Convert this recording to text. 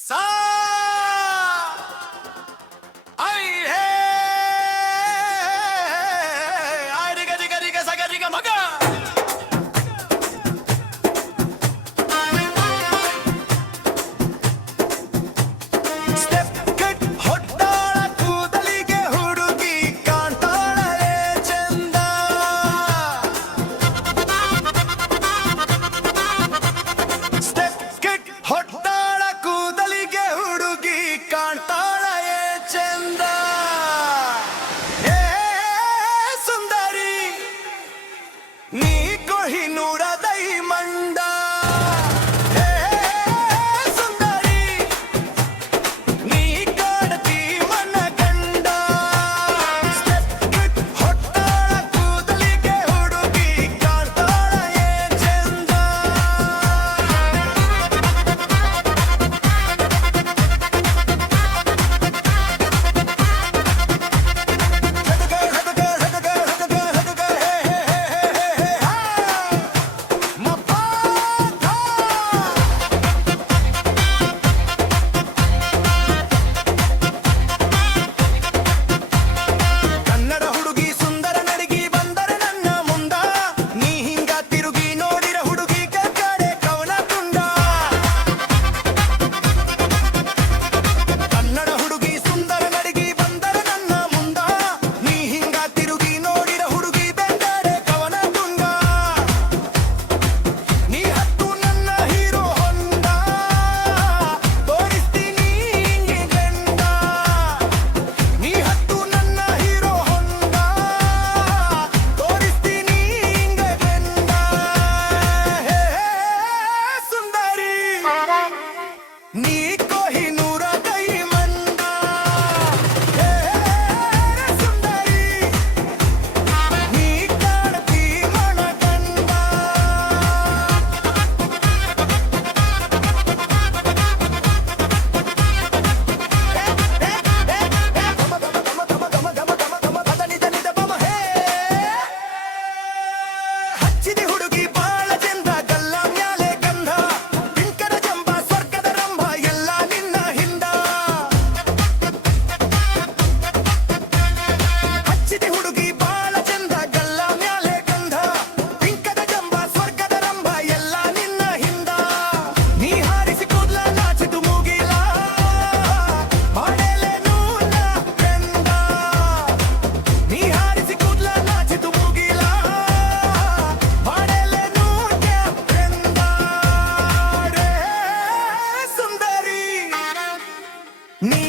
सा आई है आई रे गरी गरी ग सा गरी ग मगा ಸ್ಟೆಪ್ ಕಟ್ ಹೊಟ್ಟಾಳ ಕೂದಲಿಗೆ ಹುಡುಗಿ ಕಾಣ್ತಾಳೆ ಚಂದ ಸ್ಟೆಪ್ ಕಟ್ ಹೊಟ್ಟಾಳ ಕೂದಲಿಗೆ ಹುಡುಗಿ ಕಾಣ್ತಾಳೆ ಚಂದ ಏ ಸುಂದರಿ ನೀ ಕೊಹಿನೂರ ದೈ ಮಂಡ ಏ ಸುಂದರಿ ನೀ ಕಾಡ್ತಿ ಮನಗಂಡ ಸ್ಟೆಪ್ ಕಟ್ ಹೊಟ್ಟಾಳ ಕೂದಲಿಗೆ ಹುಡುಗಿ ಕಾಣ್ತಾಳೆ ಚಂದ ಕನ್ನಡ ಹುಡುಗಿ ಸುಂದರ ನಡಿಗಿ ಬಂದರೆ ನನ್ನ ಮುಂದ ನೀ ಹಿಂಗ ತಿರುಗಿ ನೋಡಿರ ಹುಡುಗಿ ಕಡೆ ಕವನ ತುಂಡ ಕನ್ನಡ ಹುಡುಗಿ ಸುಂದರ ನಡಿಗಿ ಬಂದರೆ ನನ್ನ ಮುಂದ ನೀ ಹಿಂಗ ತಿರುಗಿ ನೋಡಿರ ಹುಡುಗಿ ಬೆಂದರೆ ಕವನ ತುಂಡ ನೀ ಹತ್ತು ನನ್ನ ಹೀರೋ ಹೊಂದ ತೋರಿಸ್ತೀನಿ ಹಿಂಗೆ ಗಂಡ ನೀ ಹತ್ತು ನನ್ನ ಹೀರೋ ಹೊಂದ ತೋರಿಸ್ತೀನಿ ಹಿಂಗೆ ಗಂಡ ಹೇ ಸುಂದರಿ ನೀ ಕೊಹಿನೂರ ಕೈ ಮಂದ ಹೇ ಸುಂದರಿ ನೀ ಕಾಡ್ತಿ ಮನಗಂಡ ಹಚ್ಚಿದಿ ಹುಡುಗಿ ಬಾಳ ಚಂದ ಗಲ್ಲ ಮ್ಯಾಲೆ ಗಂಧ ಪಿಂಕದ ಜಂಬ ಸ್ವರ್ಗದ ರಂಭ ಎಲ್ಲ ನಿನ್ನ ಹಿಂದ ಹಚ್ಚಿದಿ ಹುಡುಗಿ ಬಾಳ ಚಂದ ಗಲ್ಲ ಮ್ಯಾಲೆ ಗಂಧ ಪಿಂಕದ ಜಂಬ ಸ್ವರ್ಗದ ರಂಭ ಎಲ್ಲ ನಿನ್ನ ಹಿಂದ ನೀ ಹಾರಿಸಿ ಕೂದ್ಲ ನಾಚಿತು ಮುಗಿಲ ಮಾಡಲೆ ನೂನ ಗಂಡ ನೀ ಹಾರಿಸಿ ಕೂದ್ಲ ನಾಚಿತು ಮುಗಿಲ ಮಾಡಲೆ ನೂನ ಗಂಡ ಸುಂದರಿ ನೀ